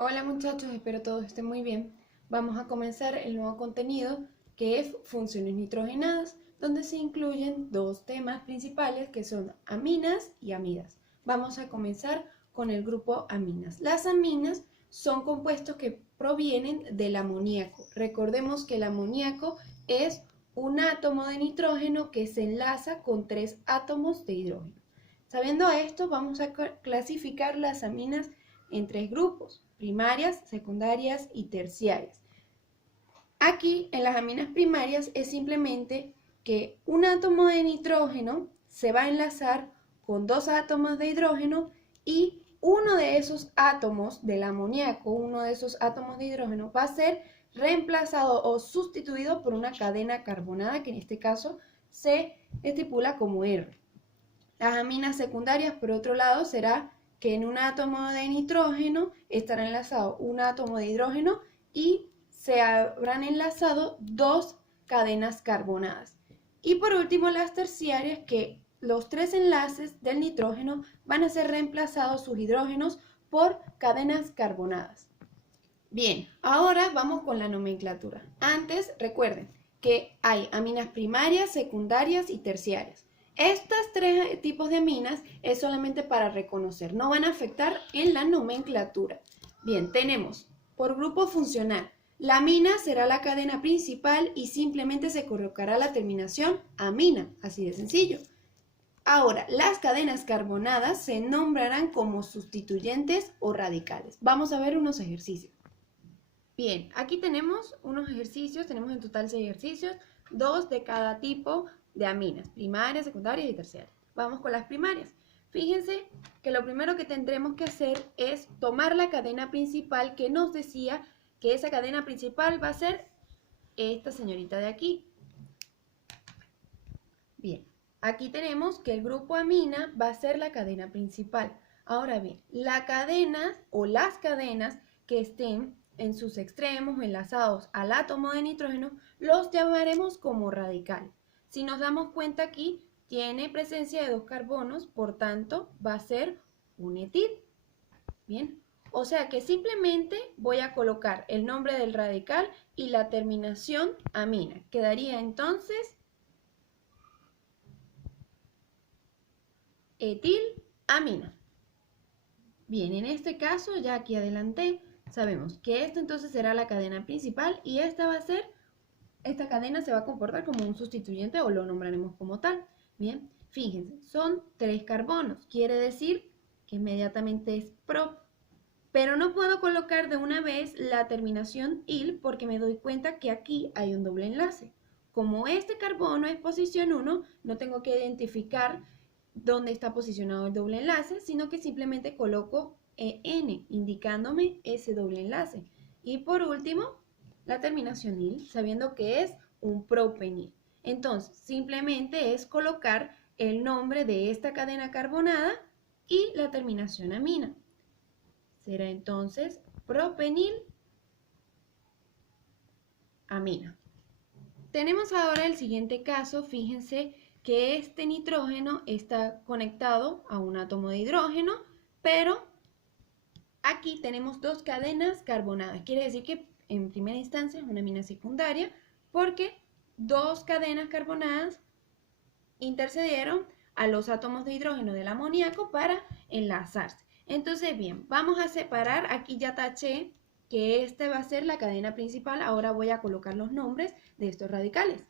Hola muchachos, espero todos estén muy bien. Vamos a comenzar el nuevo contenido que es funciones nitrogenadas, donde se incluyen dos temas principales que son aminas y amidas. Vamos a comenzar con el grupo aminas. Las aminas son compuestos que provienen del amoníaco. Recordemos que el amoníaco es un átomo de nitrógeno que se enlaza con tres átomos de hidrógeno. Sabiendo esto, vamos a clasificar las aminas en tres grupos: primarias, secundarias y terciarias. Aquí en las aminas primarias es simplemente que un átomo de nitrógeno se va a enlazar con dos átomos de hidrógeno y uno de esos átomos del amoníaco, uno de esos átomos de hidrógeno va a ser reemplazado o sustituido por una cadena carbonada que en este caso se estipula como R. Las aminas secundarias, por otro lado, será que en un átomo de nitrógeno estará enlazado un átomo de hidrógeno y se habrán enlazado dos cadenas carbonadas. Y por último, las terciarias, que los tres enlaces del nitrógeno van a ser reemplazados sus hidrógenos por cadenas carbonadas. Bien, ahora vamos con la nomenclatura. Antes, recuerden que hay aminas primarias, secundarias y terciarias. Estos tres tipos de aminas es solamente para reconocer, no van a afectar en la nomenclatura. Bien, tenemos por grupo funcional. La amina será la cadena principal y simplemente se colocará la terminación amina, así de sencillo. Ahora, las cadenas carbonadas se nombrarán como sustituyentes o radicales. Vamos a ver unos ejercicios. Bien, aquí tenemos unos ejercicios, tenemos en total 6 ejercicios, 2 de cada tipo de aminas, primarias, secundarias y terciarias. Vamos con las primarias. Fíjense que lo primero que tendremos que hacer es tomar la cadena principal que nos decía que esa cadena principal va a ser esta señorita de aquí. Bien, aquí tenemos que el grupo amina va a ser la cadena principal. Ahora bien, la cadena o las cadenas que estén en sus extremos enlazados al átomo de nitrógeno los llamaremos como radical. Si nos damos cuenta aquí, tiene presencia de dos carbonos, por tanto va a ser un etil. Bien, o sea que simplemente voy a colocar el nombre del radical y la terminación amina. Quedaría entonces etilamina. Bien, en este caso, ya aquí adelanté, sabemos que esta entonces será la cadena principal y esta cadena se va a comportar como un sustituyente o lo nombraremos como tal. Bien, fíjense, son 3 carbonos, quiere decir que inmediatamente es prop. Pero no puedo colocar de una vez la terminación il porque me doy cuenta que aquí hay un doble enlace. Como este carbono es posición 1, no tengo que identificar dónde está posicionado el doble enlace, sino que simplemente coloco N, indicándome ese doble enlace. Y por último, la terminación il, sabiendo que es un propenil. Entonces, simplemente es colocar el nombre de esta cadena carbonada y la terminación amina. Será entonces propenil amina. Tenemos ahora el siguiente caso. Fíjense que este nitrógeno está conectado a un átomo de hidrógeno, pero aquí tenemos dos cadenas carbonadas. Quiere decir que en primera instancia es una amina secundaria porque dos cadenas carbonadas intercedieron a los átomos de hidrógeno del amoníaco para enlazarse. Entonces, bien, vamos a separar. Aquí ya taché que esta va a ser la cadena principal. Ahora voy a colocar los nombres de estos radicales.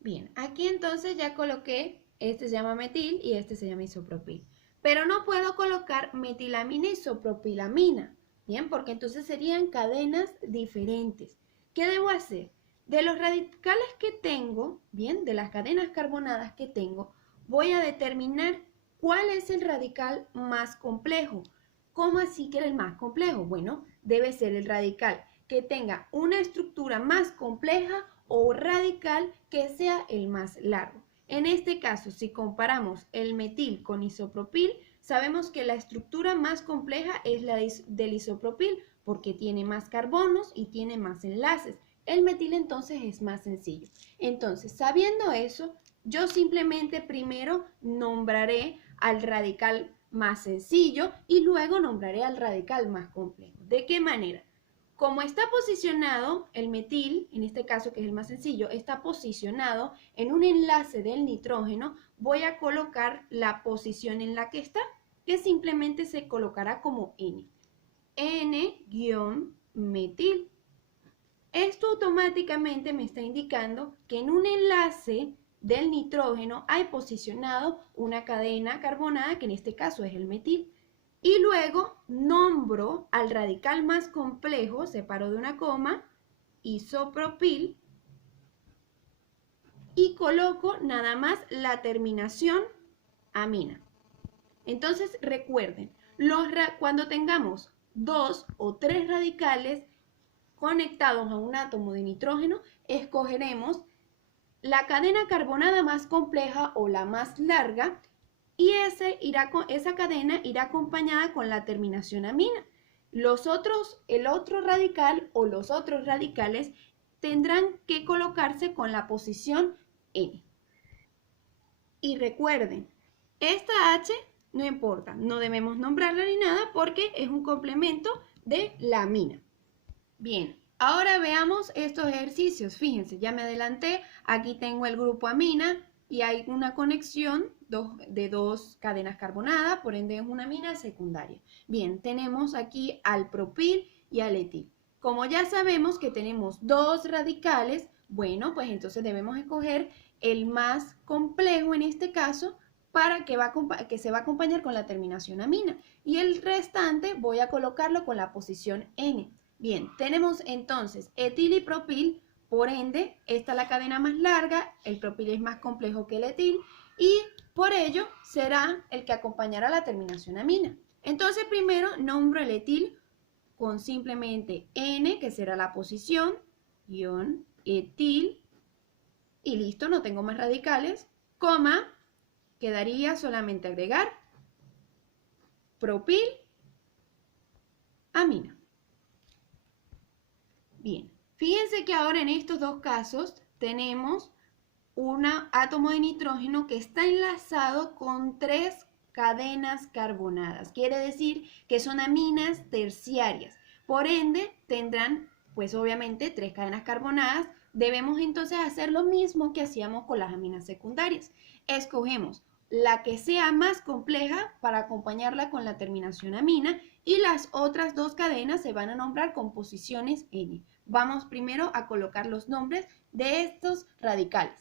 Bien, aquí entonces ya coloqué, este se llama metil y este se llama isopropil. Pero no puedo colocar metilamina e isopropilamina, bien, porque entonces serían cadenas diferentes. ¿Qué debo hacer? De los radicales que tengo, bien, de las cadenas carbonadas que tengo, voy a determinar cuál es el radical más complejo. ¿Cómo así que era el más complejo? Bueno, debe ser el radical que tenga una estructura más compleja o radical que sea el más largo. En este caso, si comparamos el metil con isopropil, sabemos que la estructura más compleja es la del isopropil porque tiene más carbonos y tiene más enlaces. El metil entonces es más sencillo. Entonces, sabiendo eso, yo simplemente primero nombraré al radical más sencillo y luego nombraré al radical más complejo. ¿De qué manera? Como está posicionado el metil, en este caso que es el más sencillo, está posicionado en un enlace del nitrógeno, voy a colocar la posición en la que está, que simplemente se colocará como N. N-metil. Esto automáticamente me está indicando que en un enlace del nitrógeno hay posicionado una cadena carbonada, que en este caso es el metil. Y luego nombro al radical más complejo, separo de una coma, isopropil, y coloco nada más la terminación amina. Entonces recuerden, cuando tengamos 2 o 3 radicales conectados a un átomo de nitrógeno, escogeremos la cadena carbonada más compleja o la más larga, y esa cadena irá acompañada con la terminación amina. El otro radical o los otros radicales tendrán que colocarse con la posición N. Y recuerden, esta H no importa, no debemos nombrarla ni nada porque es un complemento de la amina. Bien, ahora veamos estos ejercicios. Fíjense, ya me adelanté, aquí tengo el grupo amina y hay una conexión de dos cadenas carbonadas, por ende es una amina secundaria. Bien, tenemos aquí al propil y al etil. Como ya sabemos que tenemos dos radicales, bueno, pues entonces debemos escoger el más complejo en este caso, para que se va a acompañar con la terminación amina. Y el restante voy a colocarlo con la posición N. Bien, tenemos entonces etil y propil, por ende, esta es la cadena más larga, el propil es más complejo que el etil y por ello será el que acompañará la terminación amina. Entonces primero nombro el etil con simplemente N, que será la posición, guión, etil, y listo, no tengo más radicales, coma, quedaría solamente agregar propil, amina. Bien, fíjense que ahora en estos dos casos tenemos un átomo de nitrógeno que está enlazado con 3 cadenas carbonadas. Quiere decir que son aminas terciarias. Por ende, tendrán, pues obviamente, 3 cadenas carbonadas. Debemos entonces hacer lo mismo que hacíamos con las aminas secundarias. Escogemos la que sea más compleja para acompañarla con la terminación amina y las otras 2 cadenas se van a nombrar con posiciones N. Vamos primero a colocar los nombres de estos radicales.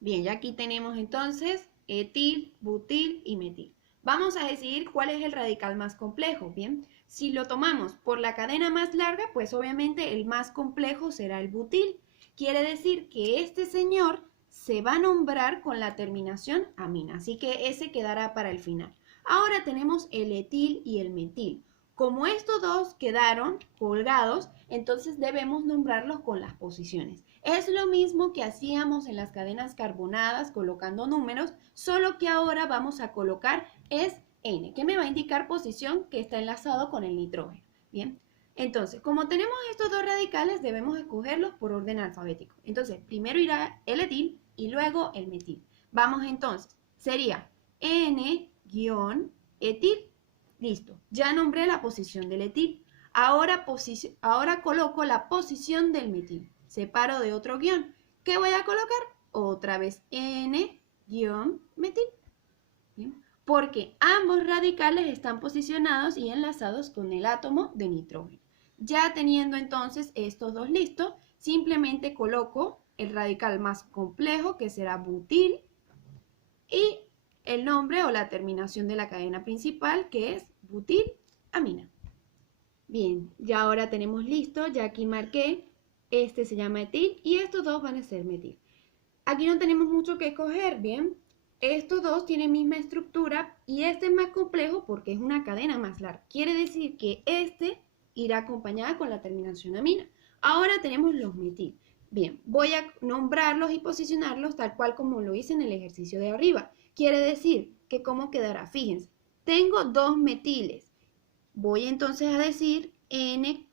Bien, ya aquí tenemos entonces etil, butil y metil. Vamos a decidir cuál es el radical más complejo. Bien, si lo tomamos por la cadena más larga, pues obviamente el más complejo será el butil. Quiere decir que este señor se va a nombrar con la terminación amina, así que ese quedará para el final. Ahora tenemos el etil y el metil. Como estos dos quedaron colgados, entonces debemos nombrarlos con las posiciones. Es lo mismo que hacíamos en las cadenas carbonadas colocando números, solo que ahora vamos a colocar es N, que me va a indicar posición que está enlazado con el nitrógeno. Bien, entonces, como tenemos estos dos radicales, debemos escogerlos por orden alfabético. Entonces, primero irá el etil y luego el metil. Vamos entonces, sería N-etil. Listo, ya nombré la posición del etil. Ahora coloco la posición del metil. Separo de otro guión. ¿Qué voy a colocar? Otra vez N-metil. ¿Bien? Porque ambos radicales están posicionados y enlazados con el átomo de nitrógeno. Ya teniendo entonces estos dos listos, simplemente coloco el radical más complejo, que será butil, y el nombre o la terminación de la cadena principal, que es butil-amina. Bien, ya ahora tenemos listo, ya aquí marqué, este se llama etil y estos dos van a ser metil. Aquí no tenemos mucho que escoger, ¿bien? Estos dos tienen misma estructura y este es más complejo porque es una cadena más larga. Quiere decir que este irá acompañada con la terminación amina. Ahora tenemos los metil. Bien, voy a nombrarlos y posicionarlos tal cual como lo hice en el ejercicio de arriba. Quiere decir que cómo quedará, fíjense, tengo dos metiles. Voy entonces a decir N,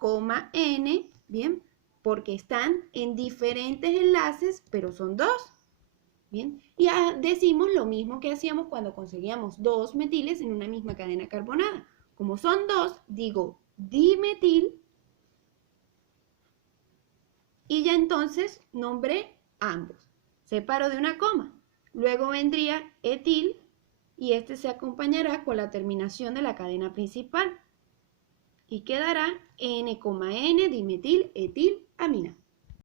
N, bien, porque están en diferentes enlaces, pero son dos. Bien, y decimos lo mismo que hacíamos cuando conseguíamos dos metiles en una misma cadena carbonada. Como son dos, digo dimetil y ya entonces nombré ambos. Separo de una coma. Luego vendría etil y este se acompañará con la terminación de la cadena principal. Y quedará N,N dimetil etil amina.